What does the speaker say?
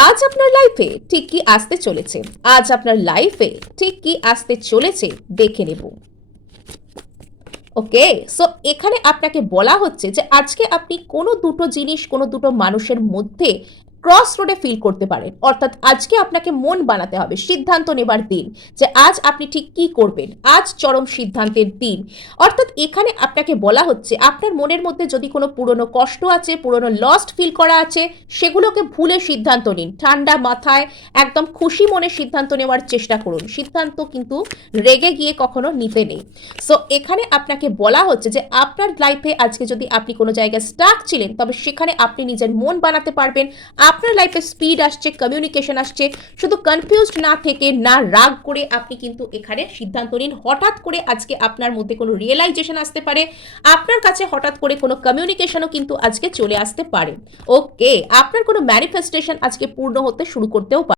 আজ আপনার লাইফে ঠিক কি আসতে চলেছে, আজ আপনার লাইফে ঠিক কি আসতে চলেছে দেখে নেব। ওকে, সো এখানে আপনাকে বলা হচ্ছে যে আজকে আপনি কোনো দুটো জিনিস, কোনো দুটো মানুষের মধ্যে ক্রস রোডে ফিল করতে পারেন। অর্থাৎ আজকে আপনাকে মন বানাতে হবে, সিদ্ধান্ত নেবার দিন যে আজ আপনি ঠিক কি করবেন। আজ চরম সিদ্ধান্তের দিন। অর্থাৎ এখানে আপনাকে বলা হচ্ছে আপনার মনের মধ্যে যদি কোনো পুরনো কষ্ট আছে, পুরনো লস্ট ফিল করা আছে, সেগুলোকে ভুলে সিদ্ধান্ত নিন। ঠান্ডা মাথায় একদম খুশি মনে সিদ্ধান্ত নেওয়ার চেষ্টা করুন। সিদ্ধান্ত কিন্তু রেগে গিয়ে কখনো নিতে নেই। সো এখানে আপনাকে বলা হচ্ছে যে আপনার লাইফে আজকে যদি আপনি কোনো জায়গায় স্টাক ছিলেন, তবে সেখানে আপনি নিজের মন বানাতে পারবেন। আপনার লাইফে স্পিড আসছে, কমিউনিকেশন আসছে। শুধু কনফিউজড না থেকে, না রাগ করে আপনি কিন্তু এখানে সিদ্ধান্ত নিন। হঠাৎ করে আজকে আপনার মধ্যে কোনো রিয়েলাইজেশন আসতে পারে, আপনার কাছে হঠাৎ করে কোনো কমিউনিকেশনও কিন্তু আজকে চলে আসতে পারে। ওকে, আপনার কোনো ম্যানিফেস্টেশন আজকে পূর্ণ হতে শুরু করতেও পারে।